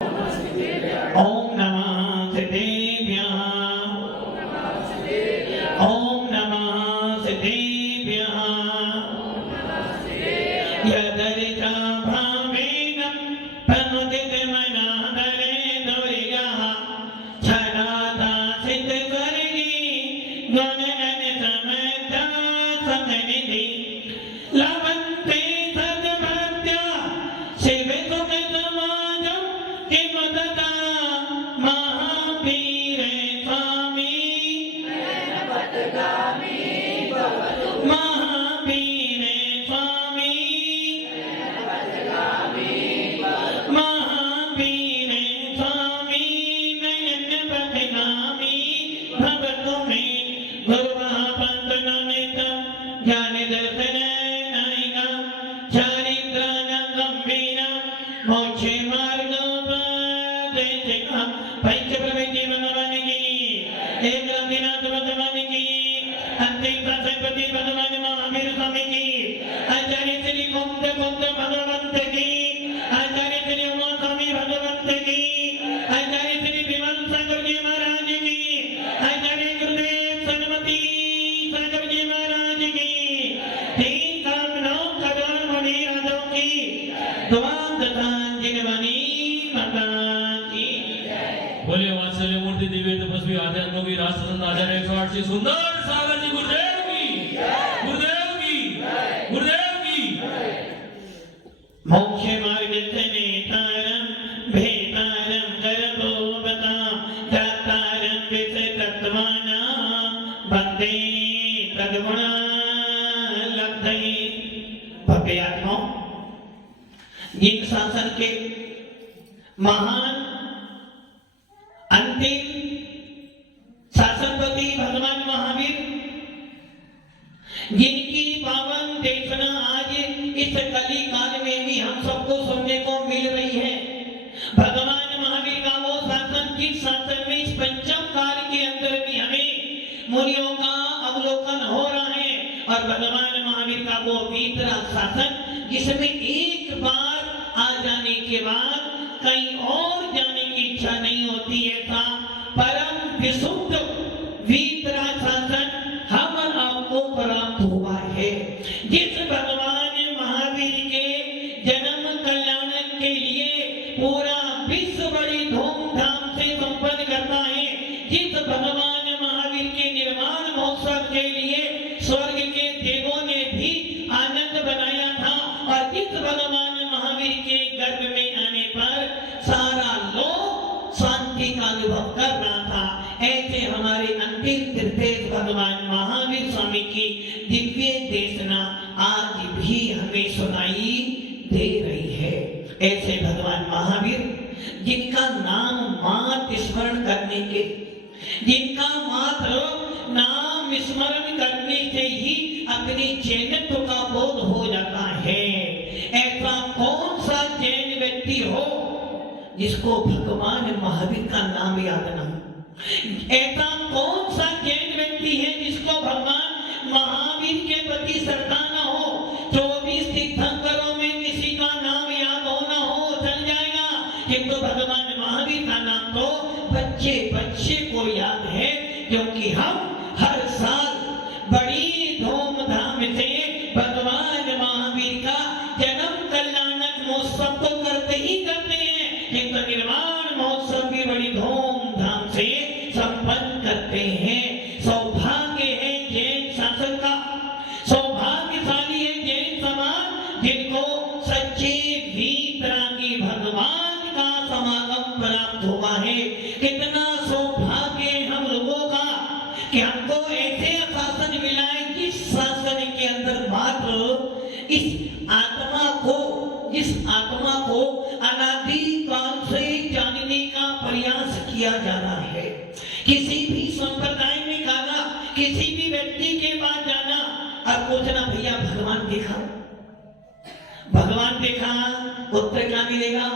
ओम नमः सिद्धेभ्यः ओम नमः सिद्धेभ्यः यदरिता भावेन प्रमुदितमनादरे दुर्गः छदाता सिद्धस्वर्गी गुणगण समर्था समनिधि लभन्ते सद्भक्त्या शिवसुखसमाजं किमुदता महावीर स्वामी महावीर स्वामी महावीर स्वामी नयन बदनामी भवतु मे गुरुमहापंतनानितं ज्ञान दर्शन नायिका चारित्राणां गंभीरा मोक्षे मार्गोपदेशिका पंचप्रवेदी भगवान की एकनाथ भगवान की अंतिम सरस्वती भगवान महावीर स्वामी की आचार्य श्री कुंद भगवंत की आचार्य श्री उमा स्वामी भगवंत की आचार्य श्री विमल सागर जी महाराज की आचार्य गुरुदेव सरस्वती सागर जी महाराज की तीन कामनाओं करोड़ मुनि राजों की दुआ तथा जिनवानी माता की बोले वात्सल्य मूर्ति दिव्य तपस्वी आध्यात्म की राष्ट्रसंत आचार्य 108 से सुंदर सागर जी गुरुदेव की गुरुदेव की गुरुदेव की मोक्ष मार्ग से नेतारम भेतारम गर्भोपता दातारम विषय तत्वानां वंदे तद्गुण लब्धये भव्य आत्माओं जिन शासन के महान अंतिम शासनपति भगवान महावीर जिनकी पावन देशना आज इस कली काल में भी हम सबको सुनने को मिल रही है। भगवान महावीर का वो शासन जिस शासन में इस पंचम काल के अंदर भी हमें मुनियों का अवलोकन हो रहा है और भगवान महावीर का वो भीतरा शासन जिसमें एक बार आ जाने के बाद कहीं और जाने की इच्छा नहीं होती है। था परम विशुद्ध भीतरा शासन हम आपको प्राप्त हुआ है। जिस भगवान महावीर के जन्म कल्याण के लिए पूरा विश्व बड़ी धूमधाम से संपन्न करता है। जिस भगवान महावीर के निर्माण महोत्सव के लिए स्वर्ग के देवों ने भी आनंद बनाया था और जिस भगवान महावीर के गर्भ में आने पर सारा लोक शांति का अनुभव कर रहा था। ऐसे हमारे अंतिम तीर्थेश भगवान महावीर स्वामी की दिव्य देशना आज भी हमें सुनाई दे रही है। ऐसे भगवान महावीर जिनका नाम मात्र स्मरण करने के जिनका मात्र नाम स्मरण करने से ही अपने जैनत्व का बोध हो जाता है। ऐसा कौन सा जैन व्यक्ति हो जिसको भगवान महावीर का नाम याद न हो? ऐसा कौन सा जैन व्यक्ति है जिसको भगवान महावीर के प्रति श्रद्धा न हो? 24 तीर्थंकरों में किसी का नाम याद हो न हो चल जाएगा, किंतु भगवान महावीर का नाम तो बच्चे बच्चे को याद है, क्योंकि हम हर साल बड़ी धूमधाम से भगवान महावीर का जन्म कल्याणक महोत्सव तो करते ही करते हैं, किंतु निर्वाण महोत्सव भी बड़ी धूमधाम से संपन्न करते हैं। सौभाग्य है जैन शासन का, सौभाग्यशाली है जैन समाज जिनको सच्चे वीतरागी भगवान का समागम प्राप्त हुआ है। कितना सौभाग्य है हम लोगों का कि हमको ऐसे शासन मिला है जिस शासन के अंदर मात्र इस आत्मा को अनादि काल से जानने का प्रयास किया जा रहा है। किसी भी संप्रदाय में जाना, किसी भी व्यक्ति के पास जाना और पूछना भैया भगवान देखा, भगवान देखा, उत्तर क्या मिलेगा?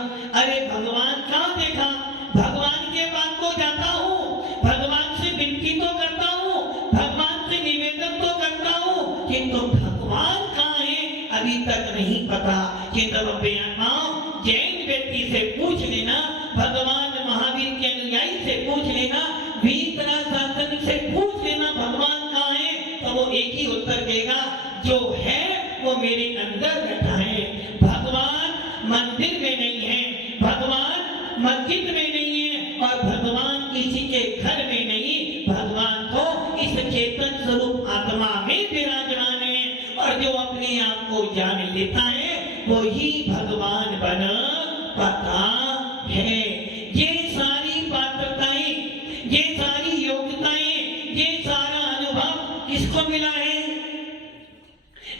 अरे भगवान कहाँ देखा? भगवान के पास तो जाता हूँ, भगवान से विनती तो करता हूँ, भगवान से निवेदन तो करता हूँ, किंतु भगवान कहाँ है अभी तक नहीं पता। कि तब जैन व्यक्ति से पूछ लेना, भगवान महावीर के अनुयायी से पूछ लेना, वीतराग से पूछ लेना भगवान कहाँ है, तो वो एक ही उत्तर देगा, जो है वो मेरे अंदर बैठा है। भगवान मंदिर में नहीं है, भगवान मस्जिद में नहीं है, और भगवान किसी के घर में नहीं, भगवान तो इस चेतन स्वरूप आत्मा में विराजमान है। और जो अपने आप को जान लेता है वो ही भगवान बन पाता है। ये सारी पात्रताएं, ये सारी योग्यताएं, ये सारा अनुभव किसको मिला है?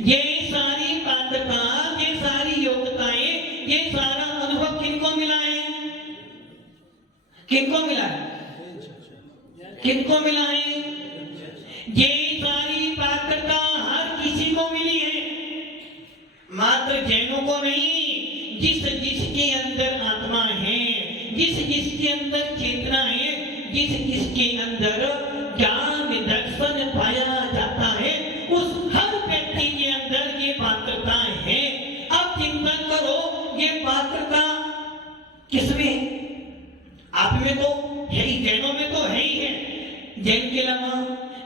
ये सारी पात्रता, ये सारी योग्यताएं, ये सारा अनुभव किनको मिला है? किनको मिला है? किनको मिला है? ये सारी पात्रता हर किसी को मिली है, मात्र जैनों को नहीं। जिस जिसके अंदर आत्मा है, जिस जिसके अंदर चेतना है, जिस जिसके अंदर ज्ञान दर्शन पाया जाता है, उस हर व्यक्ति के अंदर ये पात्रता है। अब चिंतन करो, ये पात्रता किसमें है? आप में तो है ही, जैनों में तो है ही है। जैन के अलावा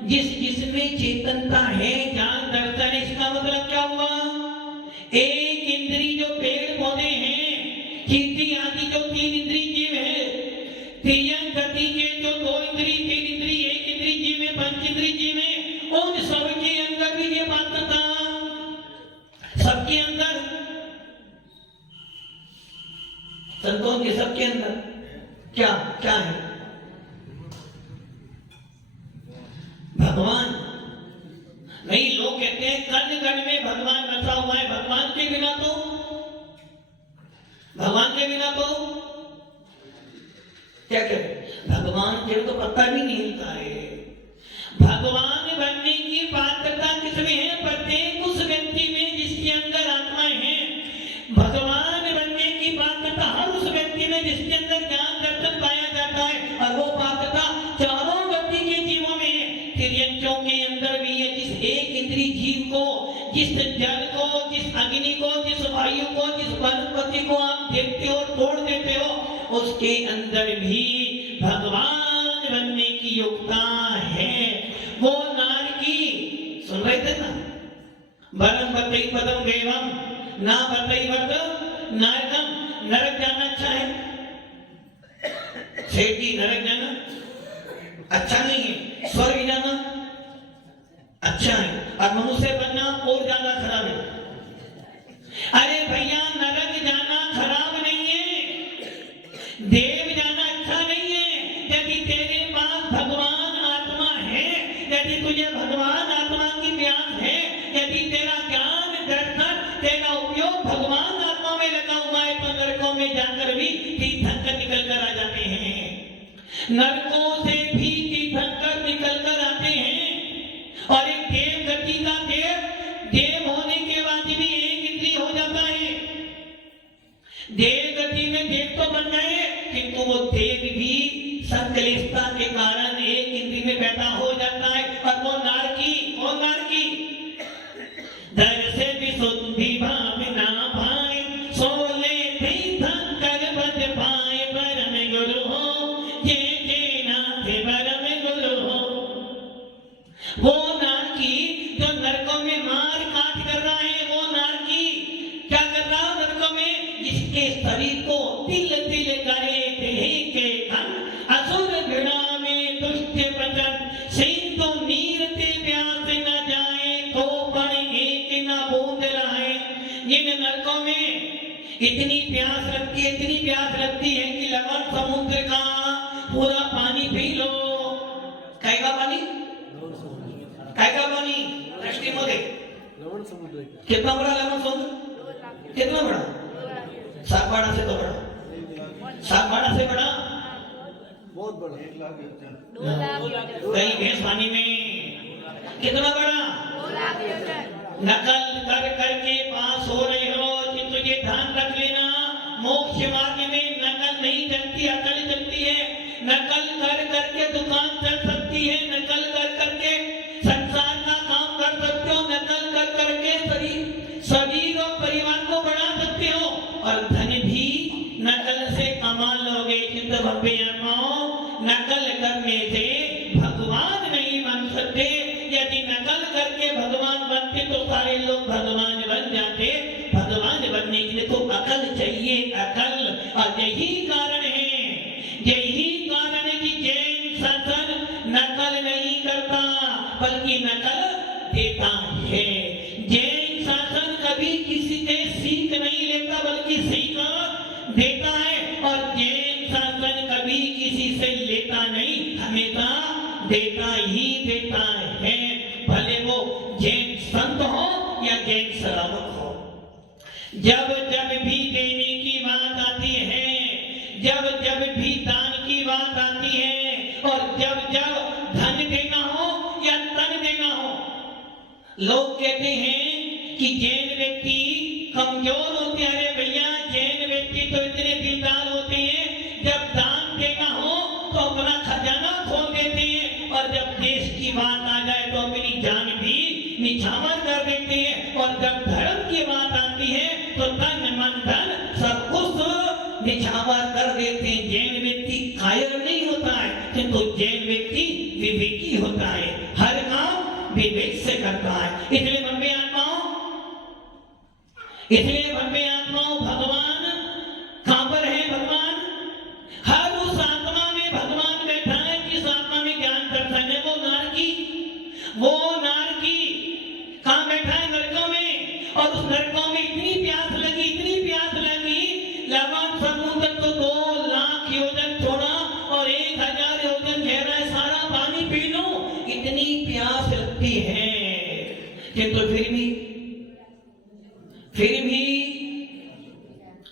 जिस जिसमें चेतनता है, ज्ञान दर्शन, इसका मतलब क्या हुआ? एक इंद्री जो पेड़ पौधे हैं, कीर्ति आदि जो 3 इंद्री जीव है, तीन गति के जो 2 इंद्री, 3 इंद्री, 1 इंद्री जीव है, 5 इंद्री जीव है, उन सबके अंदर भी ये पात्रता, सबके अंदर, संतों के सबके अंदर क्या क्या है? भगवान नहीं। लोग कहते हैं कण कण में भगवान बसा हुआ है। भगवान के बिना तो, भगवान के बिना तो क्या कहते? भगवान के तो पता भी नहीं हिलता है। भगवान बनने की पात्रता किसमें है? प्रत्येक उस व्यक्ति में जिसके अंदर आत्माएं हैं। भगवान बनने की पात्रता हर उस व्यक्ति में जिसके अंदर ज्ञान दर्शन पाया जाता है, और वो पात्रता चारों गति के जीवों में है। तिर्यंचों के अंदर भी है। जिस एक इंद्री जीव को, जिस जल को, जिस अग्नि को, जिस वायु को, जिस वनस्पति को आप देखते हो, तोड़ देते हो, उसके अंदर भी भगवान बनने की योग्यता है। वो नारकी सुन रहे थे ना, वरम बतई पदम देवम ना बतई वर्द नारकम। नरक जाना अच्छा है? सेठी, नरक जाना अच्छा नहीं है। स्वर्ग जाना अच्छा है, और मनुष्य बनना और ज्यादा खराब है। अरे भैया, नरक जाना खराब नहीं है, देव जाना अच्छा नहीं है। यदि तेरे पास भगवान आत्मा है, यदि तुझे भगवान आत्मा की प्यास है, यदि तेरा ज्ञान दर्शन, तेरा उपयोग भगवान आत्मा में लगा हुआ है, तो नरकों में जाकर भी तीर्थंकर निकल कर आ जाते हैं। नरकों से भी तीर्थंकर निकल कर आते हैं। और एक देव गति का देव होने के बाद भी एक इंद्री हो जाता है। देव गति में देव तो बन गए, किंतु वो देव भी संकलिष्टता के कारण एक इंद्री में पैदा हो जाता है। और वो नारकी, वो नारकी दर से विशुद्धि भाव ना भाई, सोले तीर्थंकर बद पाए, परम गुरु हो ये नाथ, परम गुरु हो। वो नारकी जो नरकों में मार काट कर रहा है, वो नारकी क्या कर रहा है नरकों में? इसके शरीर को तिल तिल करे देह के धन, असुर घृणा में दुष्ट वचन, सिंधु नीर ते प्यास न जाए, तो पण एक न बूंद रहे। जिन नरकों में इतनी प्यास लगती है, इतनी प्यास लगती है कि लवण समुद्र का पूरा पानी पी लो। कैसा पानी? कैसा पानी? दृष्टि मध्ये लवण समुद्र कितना बड़ा? लवण समुद्र कितना बड़ा? सागवाड़ा से तो बड़ा, सागवाड़ा से बड़ा, बहुत बड़ा। कहीं भैंस पानी में कितना बड़ा? नकल कर करके पास हो रहे हो, तुझे ध्यान रख लेना, मोक्ष मार्ग में नकल नहीं चलती, अकल चलती है। नकल कर करके दुकान चल सकती है, नकल कर करके संसार का काम कर सकते हो, नकल कर करके शरीर और परिवार को बढ़ा सकते हो, और धन भी नकल लोगे चित्त भव्य आत्माओं, नकल करने से भगवान नहीं बन सकते। यदि नकल करके भगवान बनते तो सारे लोग भगवान बन जाते। भगवान बनने के लिए तो अकल चाहिए, अकल। और यही कारण है, यही कारण है कि जैन शासन नकल नहीं करता बल्कि नकल देता है। जैन शासन कभी किसी से सीख नहीं लेता बल्कि सीख देता है। और जैन शासन कभी किसी से लेता नहीं, हमेशा देता ही देता है, भले वो जैन संत हो या जैन श्रावक हो। जब जब भी देने की बात आती है, जब जब भी दान की बात आती है, और जब जब धन देना हो या तन देना हो, लोग कहते हैं कि जैन व्यक्ति कमजोर होते हैं। अरे भैया, जैन व्यक्ति तो इतने दिलदार होते हैं, जब दान देना हो तो अपना खजाना खोल देते हैं, और जब देश की बात आ जाए तो अपनी जान भी निछावर कर देते हैं, और जब धर्म की बात आती है तो तन मन धन सब कुछ निछावर कर देते हैं। जैन व्यक्ति कायर नहीं होता है, किंतु जैन व्यक्ति विवेकी होता है, हर काम विवेक से करता है। इसलिए भव्य आत्माओं, इसलिए भव्य आत्माओं, भगवान कहां पर है? भगवान हर उस आत्मा में भगवान बैठा है जिस आत्मा में ज्ञान दर्शन है। वो नारकी कहां बैठा है? नरकों में। और उस नरकों में इतनी प्यास लगी, इतनी प्यास लगी, लवण समुद्र तो 2 लाख योजन छोड़ा और 1000 योजन गहरा है, सारा पानी पी लो, इतनी प्यास लगती है। किंतु फिर भी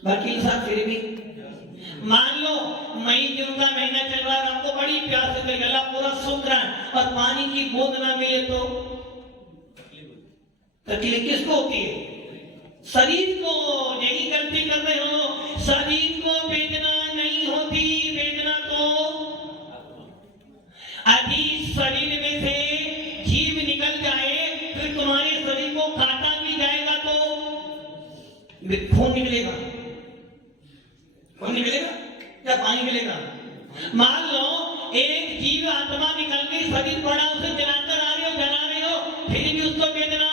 वकील साहब, फिर भी मान लो मई जून का महीना चल रहा है, आपको बड़ी प्यास लग गई, गला पूरा सूख रहा है और पानी की बूंद ना मिले तो तकलीफ किसको होती है? शरीर को। यही गलती कर रहे हो, शरीर को वेदना नहीं होती, वेदना तो यदि शरीर में से जीव निकल जाए, फिर तुम्हारे शरीर को काटा भी जाएगा तो खून निकलेगा, खून निकलेगा या पानी मिलेगा? मान लो एक जीव आत्मा निकल गई, शरीर पड़ा, उसे जलाकर आ रहे हो, जला रहे हो, फिर भी उसको वेदना।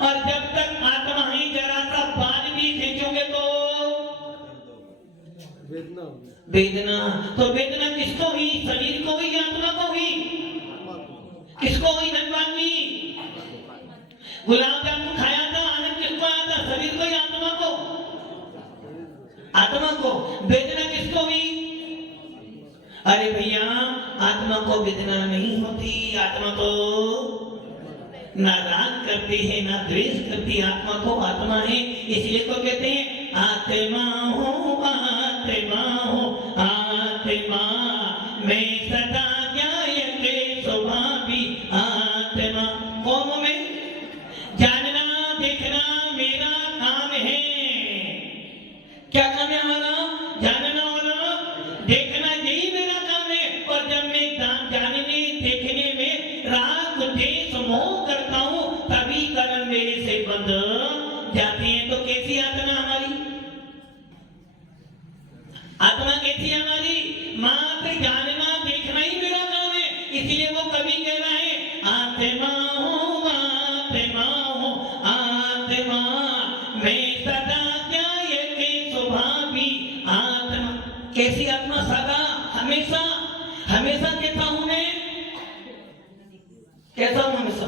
और जब तक आत्मा ही जरा सा बाल भी खींचोगे तो वेदना। तो वेदना किसको हुई? शरीर को हुई, आत्मा को हुई? किसको हुई? धनवान जी, गुलाब जामुन खाया था, आनंद किसको आया था? शरीर को या आत्मा को? आत्मा को। वेदना किसको हुई? अरे भैया, आत्मा को वेदना नहीं होती, आत्मा तो ना राग करती है ना द्वेष करती, आत्मा को आत्मा है। इसलिए तो कहते हैं आत्मा हो, आत्मा हो, आत्मा मैं सदा जायते स्वभावी आत्मा। कौमों में जानना देखना मेरा काम है। क्या काम है हमारा? जानना और देखना, यही मेरा काम है। और जब मैं जानने देखने में राग द्वेष मोह करता हूं, तभी कर्म मेरे से बंद जाते हैं। तो कैसी आत्मा हमारी? आत्मा कैसी हमारी? मात्र जानना देखना ही मेरा काम है। इसलिए वो कभी कह रहा है आत्मा हो, आत्मा हो, आत्मा मैं सदा जायते स्वभावी आत्मा। कैसी आत्मा? सदा, हमेशा। हमेशा कैसा हूं मैं? कैसा हूं हमेशा?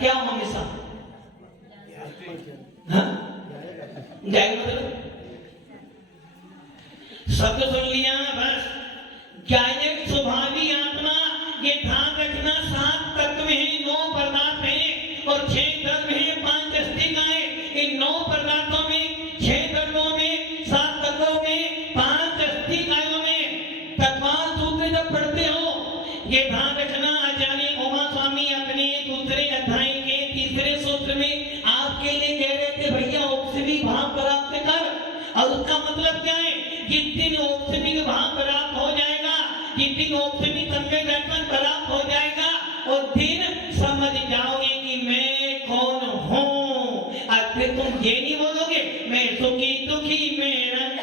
क्या हूं हमेशा? मतलब शब्द सुन लिया बस। ज्ञायक स्वभावी आत्मा, ये ध्यान रखना, 7 तत्व है, 9 पदार्थ है और 6 धर्म है, 5 अस्तिकाएं। इन 9 पदार्थों में, 6 धर्मों में, 7 तत्वों में, 5 अस्तिकायों में तत्वाल सूत्र जब पढ़ते हो, ये ध्यान रखना। आचार्य उमा स्वामी अपने दूसरे अध्याय के 3रे सूत्र में आपके लिए कह रहे थे, भैया औपसेविक भाव प्राप्त कर। और उसका मतलब क्या है? जिस दिन औपसेविक भाव प्राप्त हो जाएगा, जिस दिन औपसेविक संवेद दर्शन प्राप्त हो जाएगा, और दिन समझ जाओगे कि मैं कौन हूं। और फिर तुम ये नहीं बोलोगे मैं सुखी दुखी, मैं रंग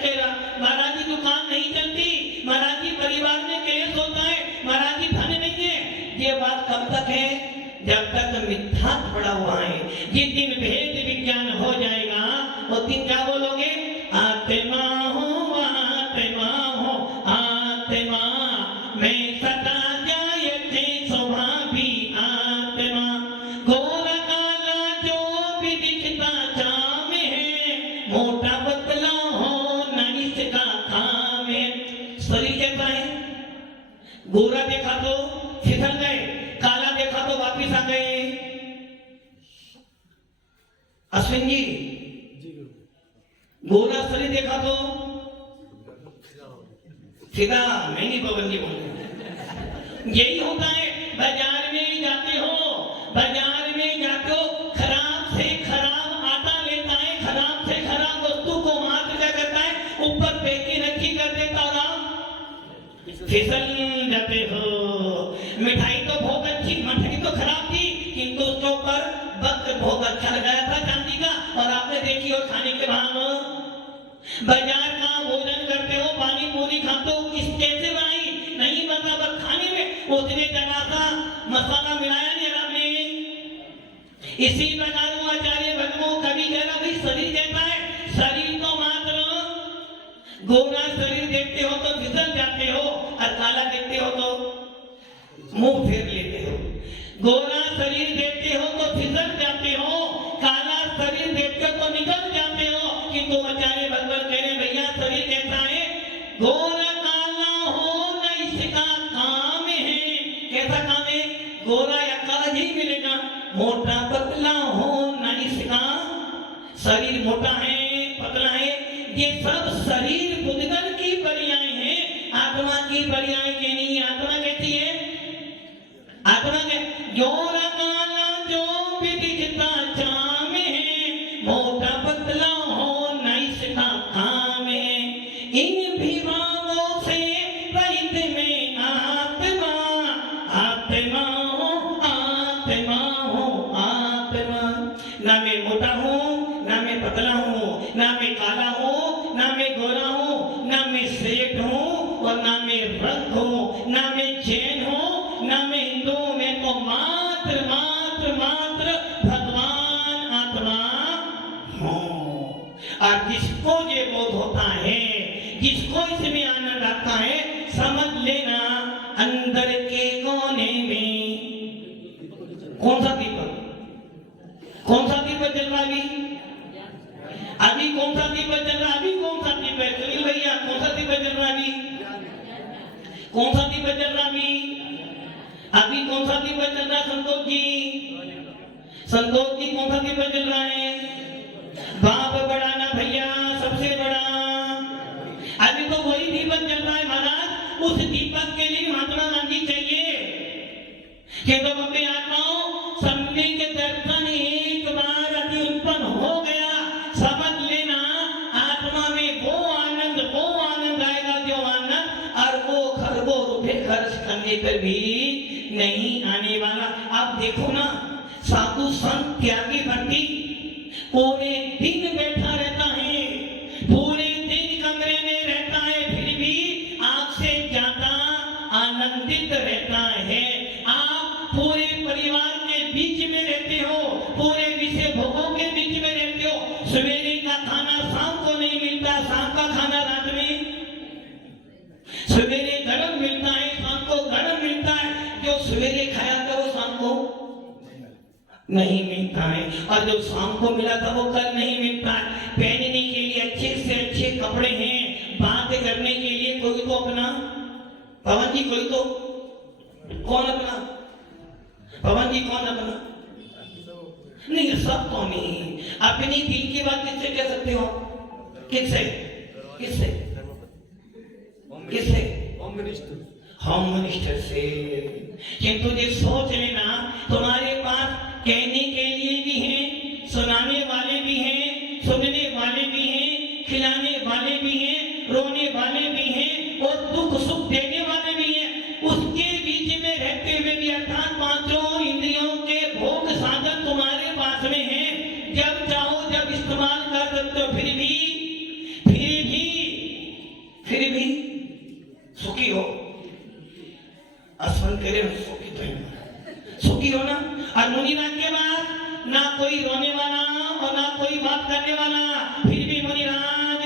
पड़ा हुआ है। जिस दिन भेद विज्ञान हो जाएगा उस दिन क्या बोलोगे? आत्मा हो आत्मा हो आत्मा मैं सदा जायते स्वभावी आत्मा गोरा काला जो भी दिखता जाम है मोटा पतला हो न इसका काम है। शरीर कहता है गोरा देखा तो फिसल गए, काला देखा तो वापिस आ गए। अश्विन जी गोरा शरीर देखा तो सीधा महंगी पाबंदी बोल यही होता है। बाजार में जाते हो, बाजार में जाते हो, खराब से खराब आटा लेता है, खराब से खराब वस्तु को हाथ क्या करता है ऊपर फेंकी रखी कर देता और आप फिसल जाते हो। मिठाई तो बहुत अच्छी, मिठाई तो खराब थी किंतु उसके ऊपर वक्त बहुत अच्छा लगाया था चांदी का और आपने देखी और खाने के बाद बाजार का भोजन करते हो, पानी पूरी खाते हो, किस कैसे बनाई नहीं पता, बस खाने में उसने जरा सा मसाला मिलाया नहीं आपने। इसी प्रकार वो आचार्य भगवो कभी कह रहा भाई शरीर कहता है, शरीर तो मात्र गोरा शरीर देखते हो तो फिसल जाते हो और काला देखते हो तो मुंह फेर लेते हो। गोरा शरीर देखते हो तो फिसल जाते हो, काला शरीर देखते हो तो निकल जाते हो। किंतु आचार्य भगवान कह रहे भैया शरीर कैसा है? गोरा काला हो न इसका काम है। कैसा काम है? गोरा या काला ही मिलेगा। मोटा पतला हो न इसका, शरीर मोटा है पतला है, ये सब शरीर बुद्धगण की पर्याय है, आत्मा की पर्याय के नहीं। आत्मा कहती है, आत्मा के गोरा काला जो भी दिखता जाम है मोटा पतला हो न इसका काम है। इन विभागों से रहित में आत्मा आत्मा हो आत्मा हो आत्मा। ना मैं मोटा हूँ ना मैं पतला हूँ, ना मैं काला हूँ ना मैं गोरा हूँ, ना मैं सेठ हूँ और ना मैं रंग हूँ, ना मैं जैन हूँ ना मैं हिंदू। मैं तो मात्र मात्र मात्र भगवान आत्मा हूँ। और जिसको ये बोध होता है, जिसको इसमें आनंद आता है, समझ लेना अंदर के कोने में कौन सा दीपक, कौन सा दीपक जल रहा अभी? अभी कौन सा दीपक जल रहा? अभी कौन सा दीपक? सुनील भैया कौन सा दीपक जल रहा अभी? कौन सा दीपक जल रहा अभी? अभी कौन सा दीपक चल रहा? संतोष जी, संतोष जी कौन सा दीपक चल रहा है? बाप बड़ा ना भैया, सबसे बड़ा। अभी तो वही दीपक चल रहा है महाराज। उस दीपक के लिए महात्मा गांधी चाहिए कि तो अपने आत्माओं सामने के दर्शन एक बार अति उत्पन्न हो गया, समझ लेना आत्मा में वो आनंद आएगा जो आनंद अरबों खरबों रुपए खर्च करने पर भी नहीं आने वाला। आप देखो ना, साधु संत त्यागी भक्ति पूरे दिन बैठा रहता है, पूरे दिन कमरे में रहता है, फिर भी आपसे ज्यादा आनंदित रहता है। आप पूरे परिवार के बीच में रहते हो, पूरे विषय भोगों के बीच में रहते हो। सवेरे का खाना शाम को नहीं मिलता, शाम का खाना रात में, सवेरे गरम मिलता है शाम को गरम मिलता है। जो सवेरे खाया था वो शाम को नहीं मिलता है, और जो शाम को मिला था वो कल नहीं मिलता है। पहनने के लिए अच्छे से अच्छे कपड़े हैं, बात करने के लिए कोई तो अपना, पवन जी कोई तो कौन अपना, पवन जी कौन अपना? नहीं सब तो नहीं। अपनी दिल की बात किससे कह सकते हो? किससे किससे किससे? होम मिनिस्टर से। किंतु ये सोच लेना तुम्हारे पास कहने के लिए भी हैं, सुनाने वाले भी हैं, सुनने वाले भी हैं, खिलाने वाले भी हैं, रोने वाले भी हैं और दुख सुख देने वाले भी हैं। उसके बीच में रहते हुए भी अर्थात पांचों इंद्रियों के भोग साधन तुम्हारे पास में हैं। जब चाहो जब इस्तेमाल कर सकते हो, फिर भी सुखी हो। स्मरण करे सुखी तो सुखी हो ना। और मुनि वाला, फिर भी मुनिराज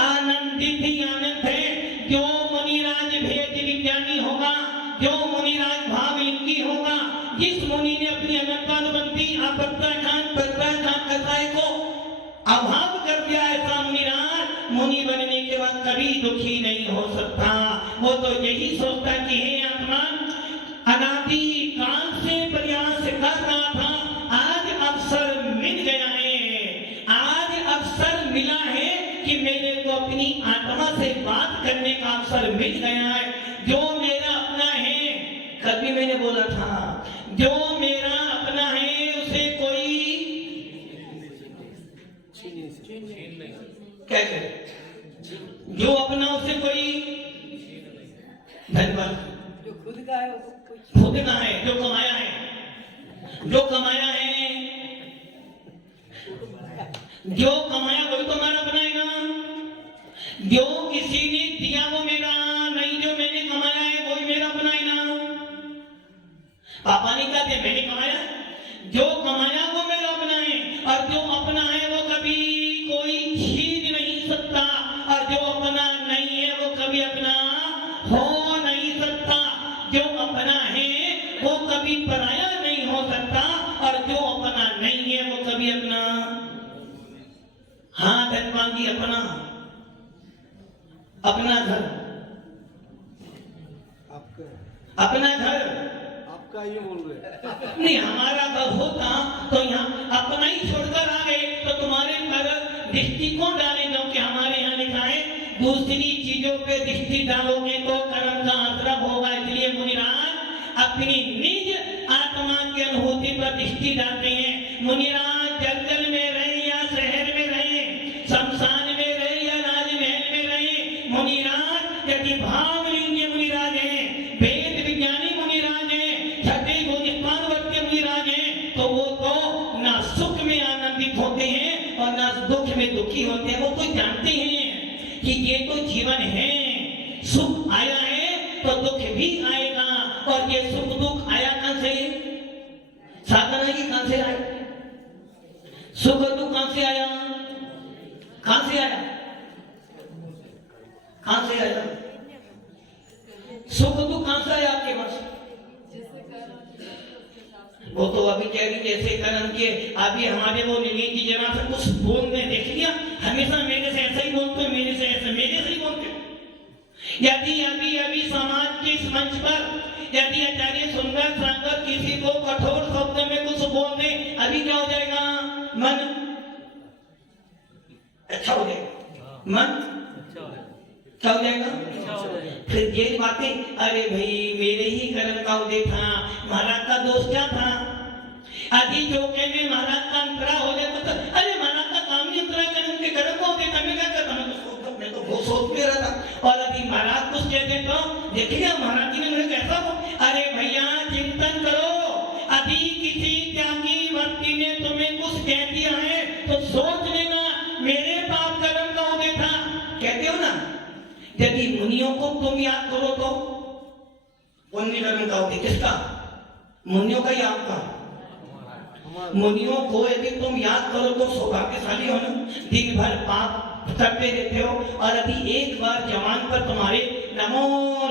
आनंदित ही आनंद है। जो मुनिराज भेद विज्ञानी होगा, जो मुनिराज भावलिंगी होगा, जिस मुनि ने अपनी अनंतानुबंधी अपत्ताखान कसाय को अभाव कर दिया, ऐसा मुनिराज मुनि बनने के बाद कभी दुखी नहीं हो सकता। वो तो यही सोचता कि हे आत्मा, अनादि काल से प्रयास कर रहा था, आज अवसर मिल गया है, आज अवसर मिला है कि मेरे को अपनी आत्मा से बात करने का अवसर मिल गया है। जो मेरा अपना है, कभी मैंने बोला था, जो मेरा अपना है उसे कोई कैसे, जो अपना उसे कोई धन्यवाद, जो खुद का है खुद का है, जो कमाया है, जो कमाया है, जो कमाया वही तो हमारा अपना है ना। जो किसी ने दिया वो मेरा नहीं, जो मैंने कमाया है वही मेरा अपना है ना। पापा ने कहा कि मैंने कमाया, जो कमाया वो मेरा अपना है, और जो अपना है वो कभी कोई छीन नहीं सकता, और जो अपना नहीं है वो कभी अपना हो नहीं सकता। जो अपना है वो कभी पराया नहीं हो सकता, और जो अपना नहीं है वो कभी अपना, हाँ धनवांगी अपना, अपना घर, अपना घर आपका ये बोल रहे नहीं, हमारा घर होता तो यहाँ अपना ही छोड़कर आ गए तो तुम्हारे पर दृष्टिकोण डाले, क्योंकि हमारे यहाँ लिखा है दूसरी चीजों पे दृष्टि डालोगे तो कर्म का असर होगा। इसलिए मुनिराज अपनी निज आत्मा की अनुभूति पर दृष्टि डालते हैं। मुनिराज जंगल में रहे या शहर में रहे, शमशान में रहे या राजमहल में रहे, मुनिराज यदि भावलिंगी मुनिराज है, वेद विज्ञानी मुनिराज है, छठे गुणस्थानवर्ती मुनिराज है, तो वो तो ना सुख में आनंदित होते हैं और ना दुख में दुखी होते हैं। वो तो जानते हैं कि ये तो जीवन है, सुख आया है तो दुख भी आएगा, और ये सुख दुख आया कहां से, साधना की कहां से आया, सुख दुख कहां से आया, कहां से आया, कहां से आया, सुख दुख कहां से आया आपके पास? वो तो अभी कह रही जैसे कर्म के, अभी हमारे वो नीली की जरा से कुछ बोलने देख लिया, हमेशा मेरे से ऐसा ही बोलते हो, मेरे से ऐसा, मेरे से ही बोलते हो। यदि अभी अभी समाज के इस मंच पर यदि आचार्य सुंदर सागर किसी को कठोर शब्द में कुछ बोल दे, अभी क्या हो जाएगा, मन अच्छा हो जाएगा, मन क्या हो जाएगा, फिर ये बातें, अरे भाई मेरे ही कर्म का उदय था, महाराज का दोष क्या था? आदि जो कहने महाराज का अंतरा हो जाता तो अरे महाराज का काम ही अंतरा कर्म के कर्म का उदय था, मैं क्या करता, मैं तो बहुत सोच के रहा था। और अभी महाराज कुछ कहते तो देखिए महाराज जी ने मुझे कैसा, अरे भैया चिंतन करो, अभी किसी त्यागी भक्ति ने तुम्हें कुछ कह दिया है तो सोच लेना मेरे पाप कर्म का उदय था, कहते हो ना। यदि मुनियों को तुम याद करो तो पुण्य कर्म का उदय किसका, मुनियों का, या आपका? मुनियों को यदि तुम याद करो तो सौभाग्यशाली हो ना, दिन भर पाप करते रहते हो, और अभी एक बार जवान पर तुम्हारे नमो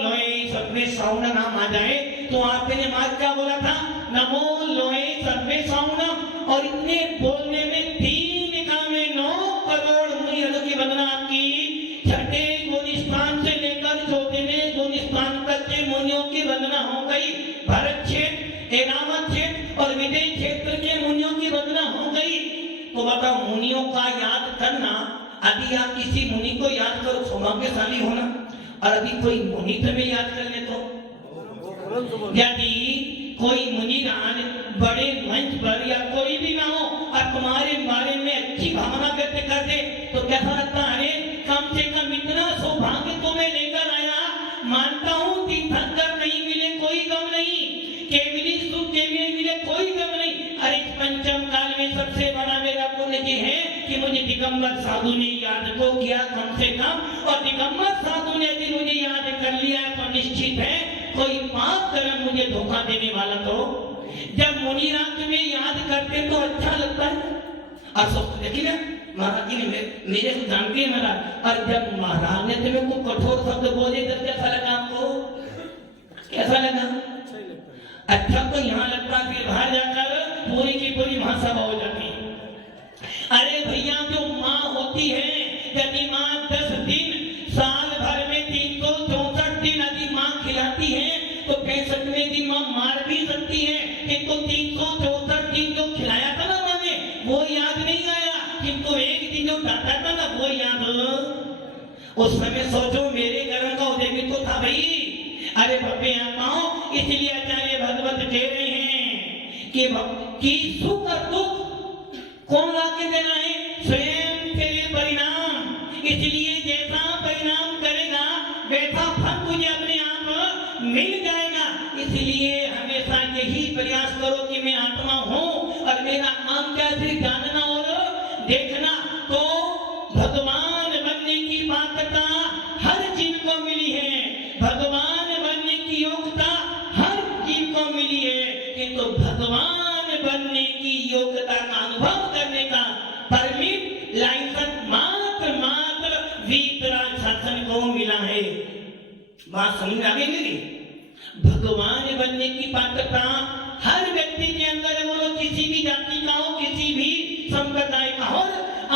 लोए सर्वे साउना नाम आ जाए तो आपने मां क्या बोला था, नमो लोए सर्वे साउना, और इतने बोलने में 3 कामे 9 करोड़ मुनियों की वंदना आपकी, छठे गुणस्थान से लेकर चौथे गुणस्थान तक के मुनियों की वंदना हो गई। भरत क्षेत्र, एरावत क्षेत्र और विदेश क्षेत्र के मुनियों की वंदना हो गई। तो बताओ मुनियों का याद करना, अभी आप किसी मुनि को याद करो सौभाग्यशाली होना, और अभी कोई मुनि तुम्हें याद कर ले तो, यदि कोई मुनिराज बड़े मंच पर या कोई भी ना हो और तुम्हारे बारे में अच्छी भावना व्यक्त कर दे तो कैसा लगता है? कम से कम इतना सौभाग्य तुम्हें लेकर आया, मानता हूँ तीर्थंकर नहीं मिले कोई गम नहीं, केवली सुख केवली मिले कोई गम नहीं। अरे पंचम काल में सबसे बड़ा मेरा पुण्य ये है कि मुझे दिगंबर साधु ने याद तो किया कम से कम, और दिगंबर साधु ने यदि मुझे याद कर लिया तो निश्चित है कोई पाप कर्म मुझे धोखा देने वाला तो, जब मुनिराज में याद करते तो अच्छा लगता है। और सोचते देखिए महाराज जी ने मेरे को जानते हैं महाराज, और जब महाराज ने तुम्हें को कठोर शब्द बोले तब कैसा लगा आपको? कैसा लगा? अच्छा ही लगता है। अच्छा तो यहाँ लगता है, फिर बाहर जाकर पूरी की पूरी महासभा हो जाती। अरे भैया जो माँ होती है, यदि माँ 10 दिन साल भर में 364 दिन यदि माँ खिलाती है तो 65वें दिन माँ मार भी सकती है, किंतु 364 दिन जो खिलाया था ना माँ ने वो याद नहीं आया, किंतु एक दिन जो डांटा था ना वो याद। उस समय सोचो मेरे घर का उदय भी तो था भाई। अरे भव्य आत्माओं, इसलिए आचार्य भगवत कह रहे हैं कि सुख और दुख कौन लाके देना है? स्वयं तेरे परिणाम। इसलिए जैसा परिणाम करेगा वैसा फल तुझे अपने आप मिल जाएगा। इसलिए हमेशा यही प्रयास करो कि मैं आत्मा हूँ और मेरा काम क्या है? जानना और देखना। तो भगवान बनने की पात्रता हर जीव को मिली है, भगवान बनने की योग्यता हर जीव को मिली है, किंतु भगवान बनने की योग्यता का अनुभव करने का परमिट लाइसेंस मात्र वीतराग शासन को मिला है। बात समझ आ गई मेरी? भगवान बनने की पात्रता हर व्यक्ति के अंदर, वो किसी भी जाति का हो, किसी भी संप्रदाय का हो,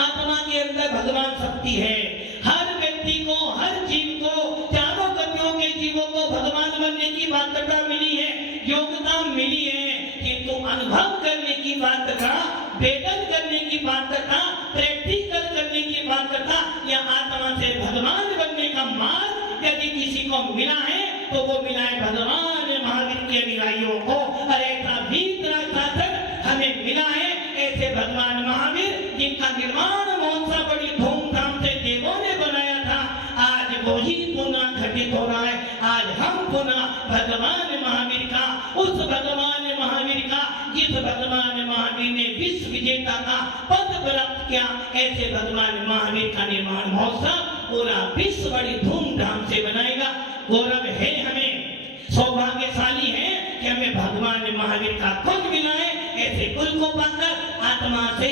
आत्मा के अंदर भगवान शक्ति है। हर व्यक्ति को, हर जीव को, चारों गतियों के जीवों को भगवान बनने की पात्रता मिली है, योग्यता मिली है, किंतु अनुभव करने की पात्रता, वेदन करने की पात्रता, प्रैक्टिकल करने की पात्रता या आत्मा से भगवान बनने का मार्ग यदि किसी को मिला है तो वो मिला है भगवान महावीर के अनुयायियों को। और ऐसा वीतराग शासन हमें मिला है, ऐसे भगवान महावीर जिनका निर्माण महोत्सव बड़ी धूमधाम से देवों ने बनाया था, आज वही पुनः घटित हो रहा है। आज हम पुनः भगवान महावीर का, उस भगवान महावीर का जिस भगवान महावीर ने विश्व विजेता का पद प्राप्त किया, ऐसे भगवान महावीर का निर्माण महोत्सव पूरा विश्व बड़ी धूमधाम से बनाएगा। गौरव है, हमें सौभाग्यशाली है कि हमें भगवान महावीर का कुल मिला है। ऐसे कुल को पाकर आत्मा से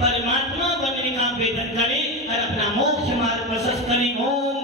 परमात्मा बनने का वेदन करें और अपना मोक्ष मार्ग प्रशस्त करें। ओम